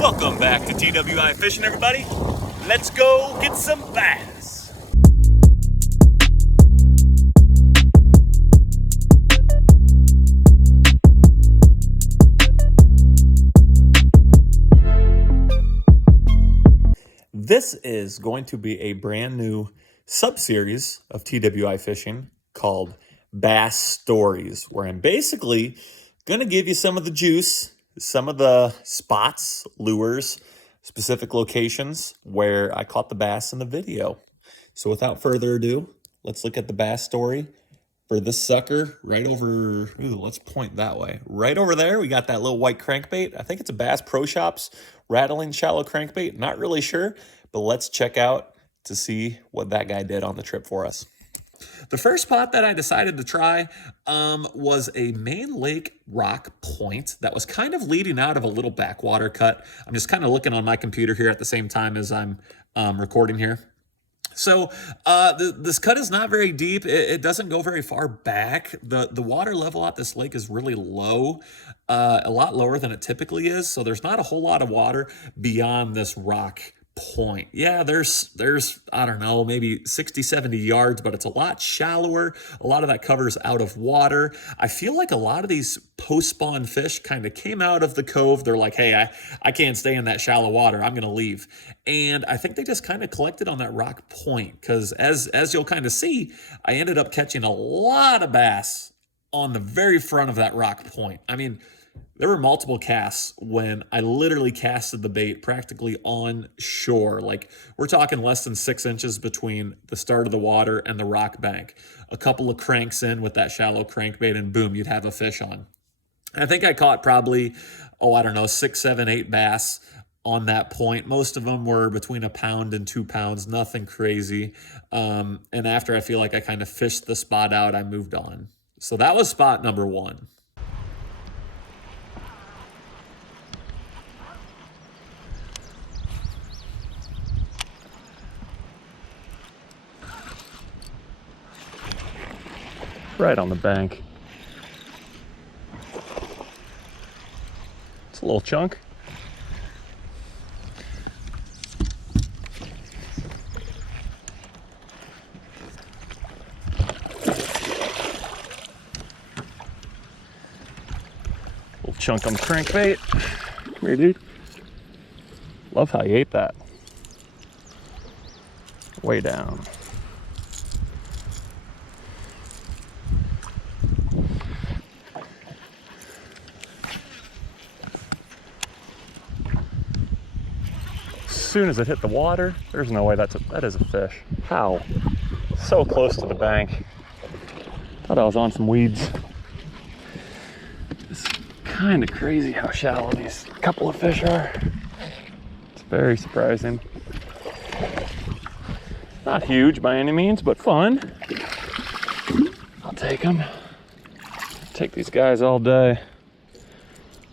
Welcome back to TWI Fishing, everybody. Let's go get some bass. This is going to be a brand new sub-series of TWI Fishing called Bass Stories, where I'm basically going to give you some of the juice, some of the spots, lures, specific locations where I caught the bass in the video. So without further ado, let's look at the bass story for this sucker right over, let's point that way. Right over there, we got that little white crankbait. I think it's a Bass Pro Shops rattling shallow crankbait. Not really sure, but let's check out to see what that guy did on the trip for us. The first spot that I decided to try was a main lake rock point that was kind of leading out of a little backwater cut. I'm just kind of looking on my computer here at the same time as I'm recording here. So this cut is not very deep. It doesn't go very far back. The water level at this lake is really low, a lot lower than it typically is. So there's not a whole lot of water beyond this rock point. Yeah, there's I don't know, maybe 60, 70 yards, but it's a lot shallower. A lot of that covers out of water. I feel like a lot of these post-spawn fish kind of came out of the cove. They're like, hey, I can't stay in that shallow water. I'm going to leave. And I think they just kind of collected on that rock point because as you'll kind of see, I ended up catching a lot of bass on the very front of that rock point. I mean, there were multiple casts when I literally casted the bait practically on shore. Like, we're talking less than 6 inches between the start of the water and the rock bank. A couple of cranks in with that shallow crankbait and boom, you'd have a fish on. I think I caught probably, I don't know, 6, 7, 8 bass on that point. Most of them were between 1 pound and 2 pounds, nothing crazy. And after I feel like I kind of fished the spot out, I moved on. So that was spot number 1. Right on the bank. It's a little chunk. Little chunk on the crankbait. Come here, dude. Love how you ate that. Way down. As soon as it hit the water, there's no way that is a fish. How? So close to the bank. Thought I was on some weeds. It's kind of crazy how shallow these couple of fish are. It's very surprising. Not huge by any means, but fun. I'll take them. Take these guys all day.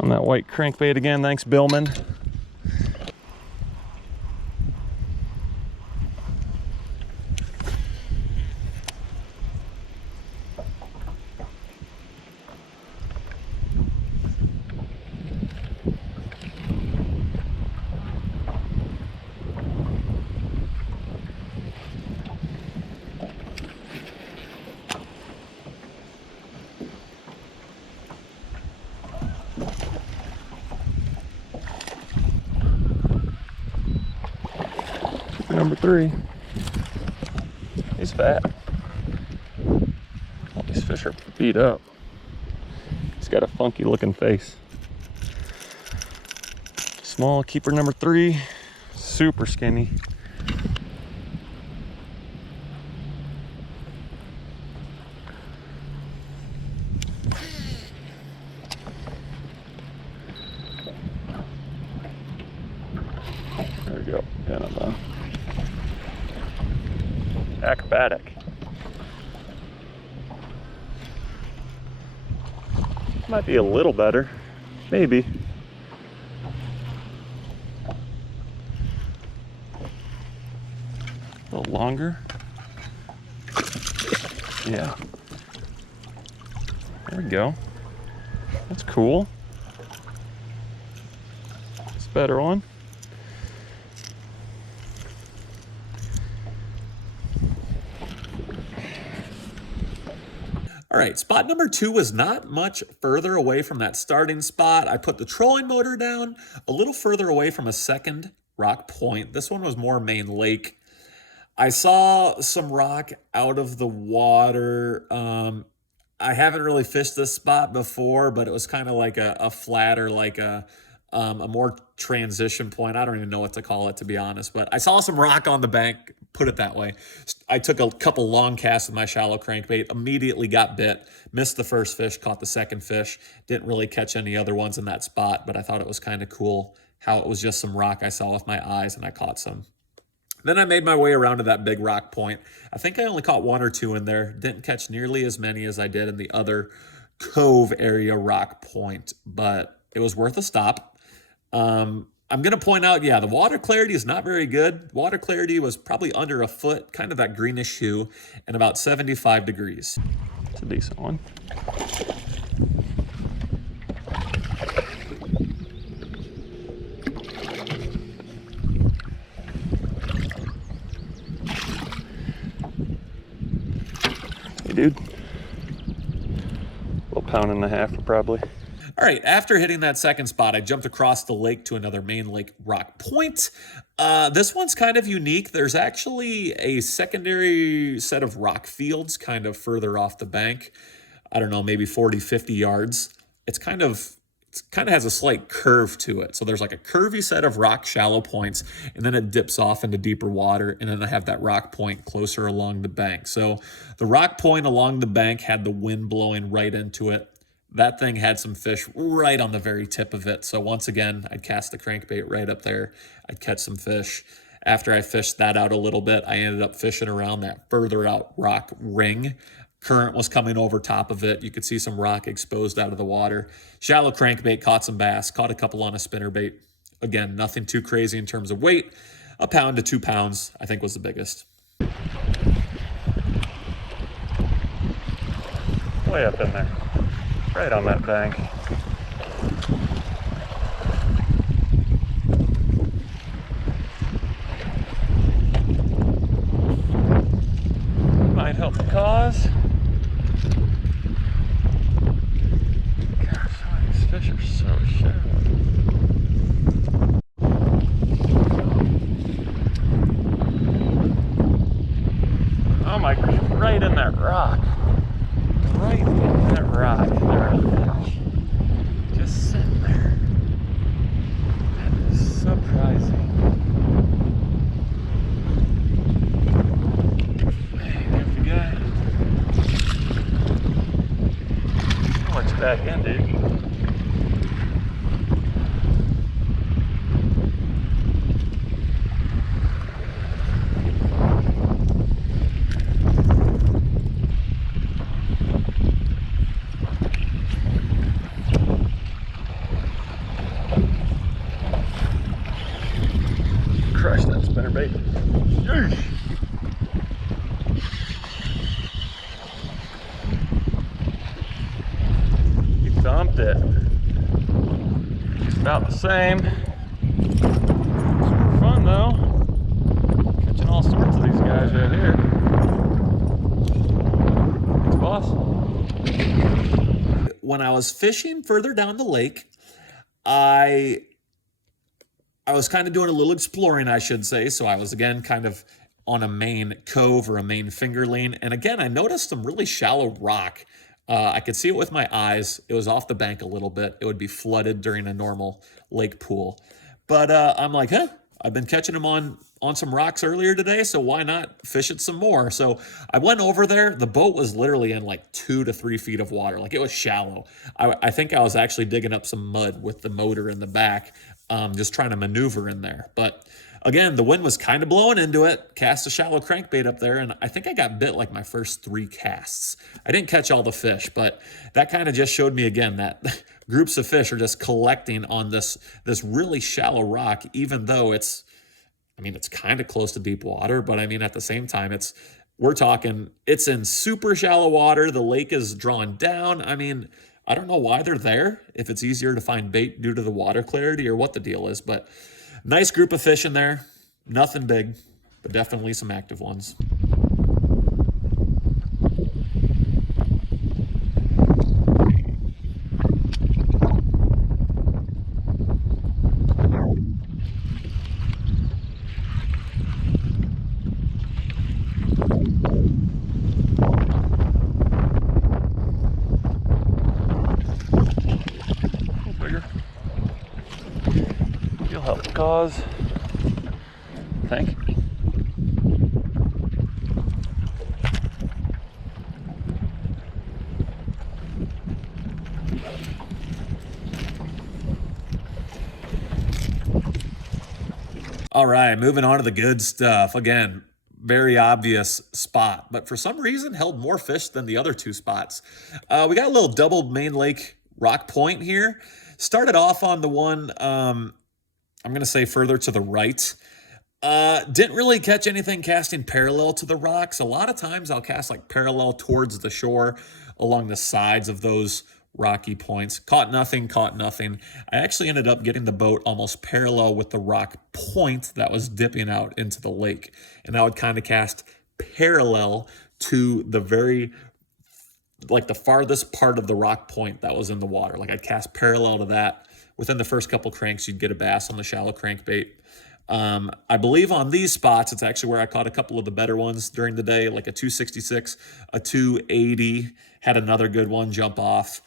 On that white crankbait again, thanks Billman. Number 3. He's fat. All these fish are beat up. He's got a funky looking face. Small keeper number 3. Super skinny. There we go. Kind of acrobatic. Might be a little better, maybe. A little longer. Yeah. There we go. That's cool. better one. All right, spot number 2 was not much further away from that starting spot. I put the trolling motor down a little further away from a second rock point. This one was more main lake. I saw some rock out of the water. I haven't really fished this spot before, but it was kind of like a flat or like a more transition point. I don't even know what to call it, to be honest, but I saw some rock on the bank, put it that way. I took a couple long casts with my shallow crankbait, immediately got bit, missed the first fish, caught the second fish, didn't really catch any other ones in that spot, but I thought it was kind of cool how it was just some rock I saw with my eyes and I caught some. Then I made my way around to that big rock point. I think I only caught 1 or 2 in there. Didn't catch nearly as many as I did in the other cove area rock point, but it was worth a stop. I'm going to point out, yeah, the water clarity is not very good. Water clarity was probably under a foot, kind of that greenish hue, and about 75 degrees. It's a decent one. Hey, dude. A pound and a half, probably. All right, after hitting that second spot, I jumped across the lake to another main lake rock point. This one's kind of unique. There's actually a secondary set of rock fields kind of further off the bank. I don't know, maybe 40, 50 yards. It kind of has a slight curve to it. So there's like a curvy set of rock shallow points, and then it dips off into deeper water, and then I have that rock point closer along the bank. So the rock point along the bank had the wind blowing right into it. That thing had some fish right on the very tip of it. So once again, I'd cast the crankbait right up there. I'd catch some fish. After I fished that out a little bit, I ended up fishing around that further out rock ring. Current was coming over top of it. You could see some rock exposed out of the water. Shallow crankbait, caught some bass, caught a couple on a spinnerbait. Again, nothing too crazy in terms of weight. 1 pound to 2 pounds, I think, was the biggest. Way up in there. Right on that bank. Might help the cause. Gosh, some of these fish are so shallow. Oh my gosh, right in that rock. Right in that rock, there are fish just sitting there. That is surprising. Hey, there we go. I'll let you back in, dude. Crush that spinnerbait. Yeesh. He thumped it. It's about the same. Super fun though. Catching all sorts of these guys right here. Thanks, boss. When I was fishing further down the lake, I was kind of doing a little exploring, I should say. So I was, again, kind of on a main cove or a main finger lane. And again, I noticed some really shallow rock. I could see it with my eyes. It was off the bank a little bit. It would be flooded during a normal lake pool. But I'm like, I've been catching them on some rocks earlier today, so why not fish it some more? So I went over there. The boat was literally in like 2 to 3 feet of water. Like, it was shallow. I think I was actually digging up some mud with the motor in the back, just trying to maneuver in there. But again, the wind was kind of blowing into it. Cast a shallow crankbait up there, and I think I got bit like my first 3 casts. I didn't catch all the fish, but that kind of just showed me again that groups of fish are just collecting on this really shallow rock, even though it's kind of close to deep water. But I mean, at the same time, it's in super shallow water. The lake is drawn down. I mean, I don't know why they're there, if it's easier to find bait due to the water clarity or what the deal is, but nice group of fish in there. Nothing big, but definitely some active ones. Bigger. You'll help the cause, I think. All right, moving on to the good stuff. Again, very obvious spot, but for some reason held more fish than the other two spots. We got a little double Main Lake Rock Point here. Started off on the one, I'm going to say further to the right. Didn't really catch anything casting parallel to the rocks. A lot of times I'll cast like parallel towards the shore along the sides of those rocky points. Caught nothing. I actually ended up getting the boat almost parallel with the rock point that was dipping out into the lake. And I would kind of cast parallel to the very, like the farthest part of the rock point that was in the water. Like I'd cast parallel to that. Within the first couple cranks, you'd get a bass on the shallow crankbait. I believe on these spots, it's actually where I caught a couple of the better ones during the day, like a 266, a 280, had another good one jump off.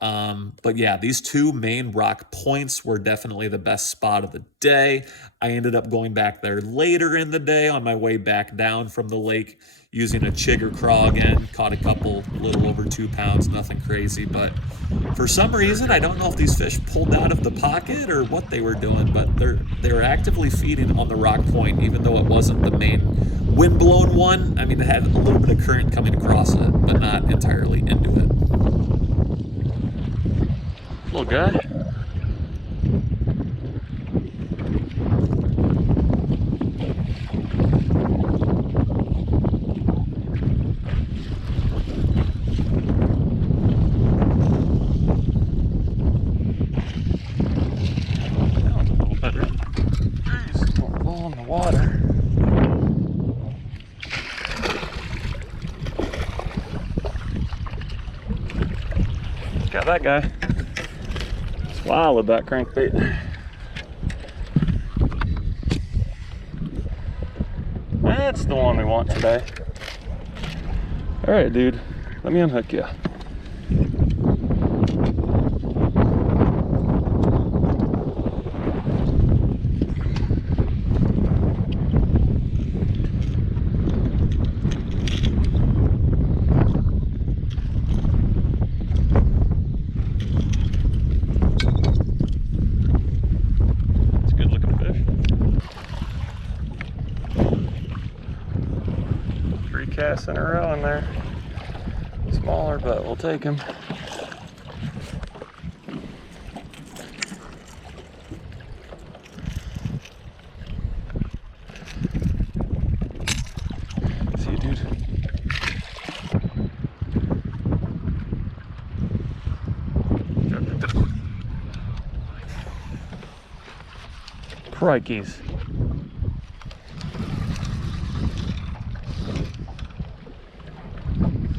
But yeah, these two main rock points were definitely the best spot of the day. I ended up going back there later in the day on my way back down from the lake using a chigger craw again. Caught a couple, little over 2 pounds, nothing crazy. But for some reason, I don't know if these fish pulled out of the pocket or what they were doing, but they were actively feeding on the rock point, even though it wasn't the main wind-blown one. I mean, it had a little bit of current coming across it, but not entirely into it. Little guy. That one's a little better. Jeez, more bull in the water. Got that guy. Swallowed that crankbait. That's the one we want today. All right, dude, let me unhook you. Casts in a row in there. Smaller, but we'll take him. See you, dude. Crikeys.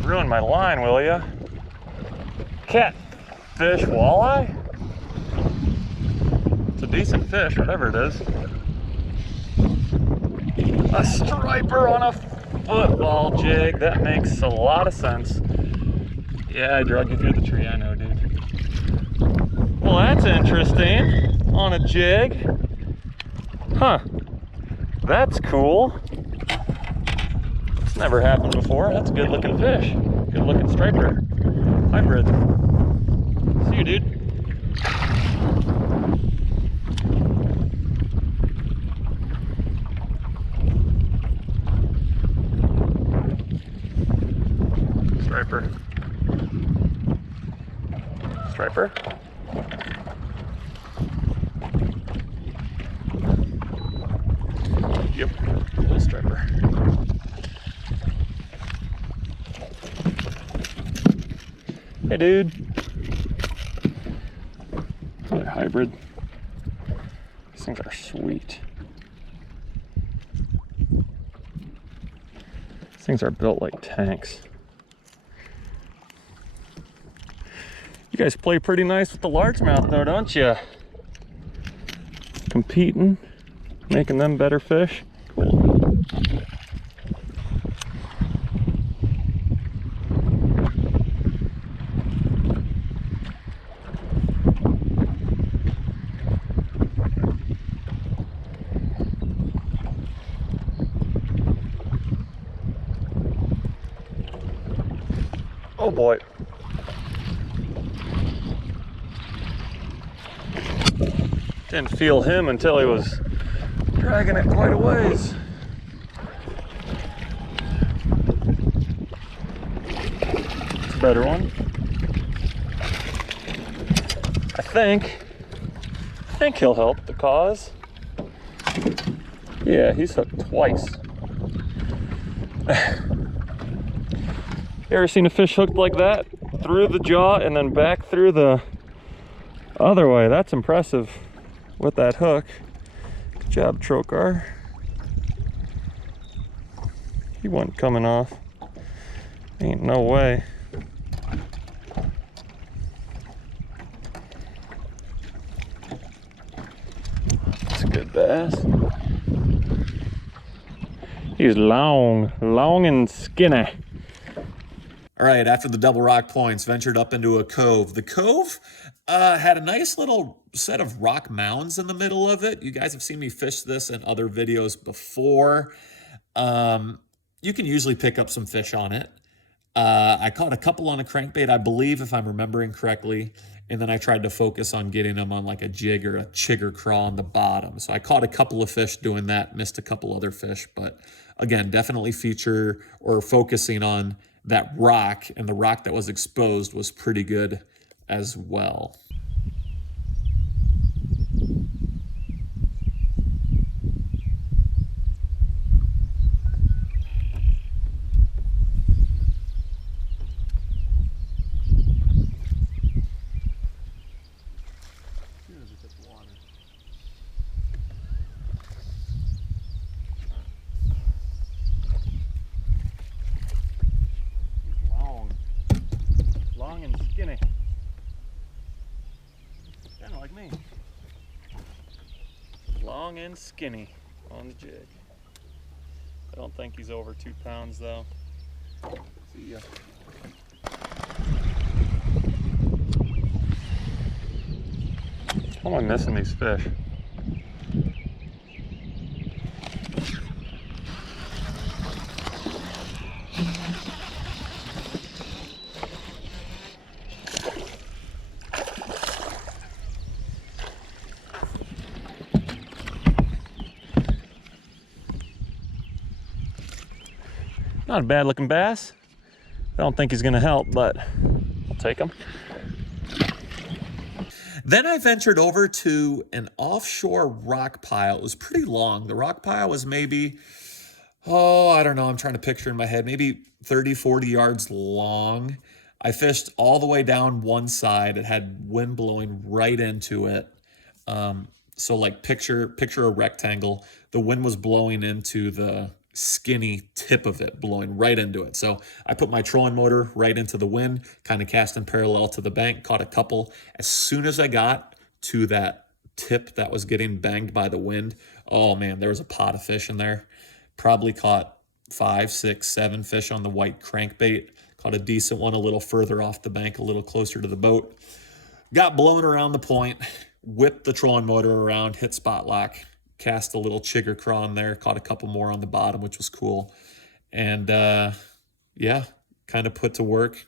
Ruin my line, will ya? Catfish walleye? It's a decent fish, whatever it is. A striper on a football jig. That makes a lot of sense. Yeah, I drug you through the tree, I know, dude. Well, that's interesting. On a jig. Huh. That's cool. Never happened before. That's a good looking fish. Good looking striper. Hybrid. See you, dude. Striper. Striper. Yep, little striper. Hey, dude. hybrid. These things are sweet. These things are built like tanks. You guys play pretty nice with the largemouth though, don't you? Competing, making them better fish. Cool. Oh boy. Didn't feel him until he was dragging it quite a ways. It's a better one. I think he'll help the cause. Yeah, he's hooked twice. You ever seen a fish hooked like that? Through the jaw and then back through the other way. That's impressive with that hook. Good job, Trokar. He wasn't coming off. Ain't no way. That's a good bass. He's long and skinny. All right, after the double rock points, ventured up into a cove. The cove had a nice little set of rock mounds in the middle of it. You guys have seen me fish this in other videos before. You can usually pick up some fish on it. I caught a couple on a crankbait, I believe, if I'm remembering correctly. And then I tried to focus on getting them on like a jig or a chigger craw on the bottom. So I caught a couple of fish doing that, missed a couple other fish. But again, definitely feature or focusing on that rock, and the rock that was exposed was pretty good as well. Long and skinny. Kind of like me. Long and skinny on the jig. I don't think he's over 2 pounds though. See ya. How am I missing these fish? Not a bad looking bass. I don't think he's gonna help, but I'll take him. Then I ventured over to an offshore rock pile. It was pretty long. The rock pile was maybe, I don't know, I'm trying to picture in my head, maybe 30, 40 yards long. I fished all the way down one side. It had wind blowing right into it. So like picture a rectangle. The wind was blowing into the skinny tip of it, blowing right into it. So I put my trolling motor right into the wind, kind of cast in parallel to the bank, caught a couple. As soon as I got to that tip that was getting banged by the wind, oh man, there was a pot of fish in there. Probably caught 5, 6, 7 fish on the white crankbait. Caught a decent one a little further off the bank, a little closer to the boat. Got blown around the point, whipped the trolling motor around, hit spot lock. Cast a little chigger craw in there, caught a couple more on the bottom, which was cool. And yeah, kind of put to work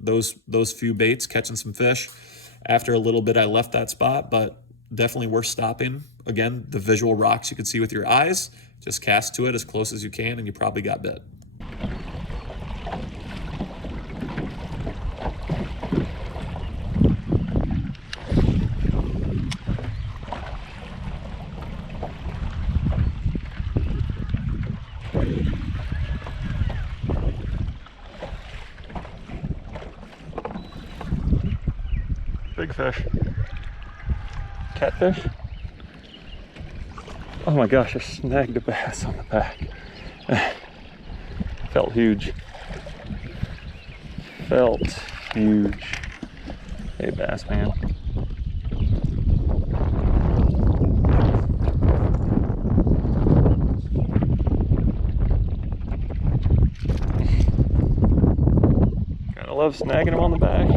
those few baits, catching some fish. After a little bit, I left that spot, but definitely worth stopping. Again, the visual rocks you can see with your eyes, just cast to it as close as you can, and you probably got bit. Big fish. Catfish? Oh my gosh, I snagged a bass on the back. Felt huge. Felt huge. Hey, bass man. Gotta love snagging them on the back.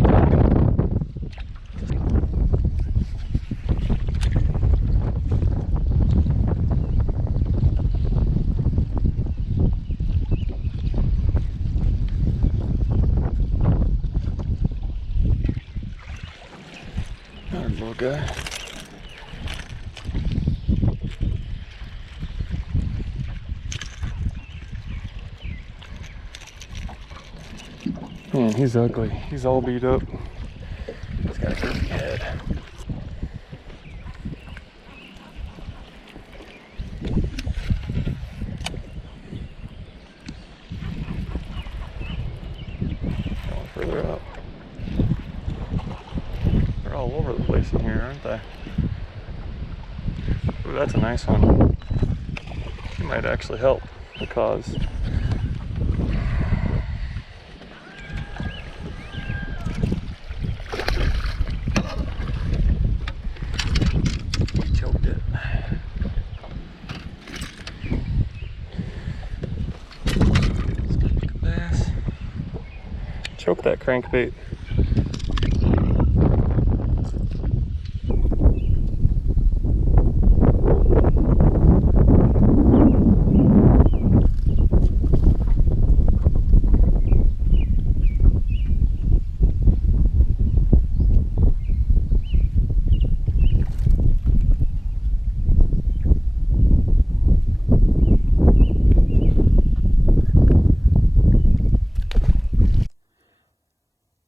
There's a little guy. Man, he's ugly. He's all beat up. He's got a goofy head. Going further up. They're all over the place in here, aren't they? Ooh, that's a nice one. He might actually help the cause. Choked it. Bass. Choke that crankbait.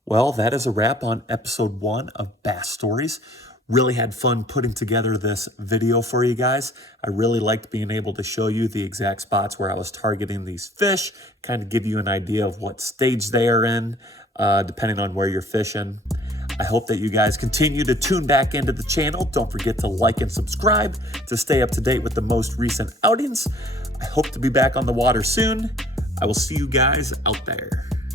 Well, that is a wrap on episode 1 of Bass Stories. Really had fun putting together this video for you guys. I really liked being able to show you the exact spots where I was targeting these fish, kind of give you an idea of what stage they are in, depending on where you're fishing. I hope that you guys continue to tune back into the channel. Don't forget to like and subscribe to stay up to date with the most recent outings. I hope to be back on the water soon. I will see you guys out there.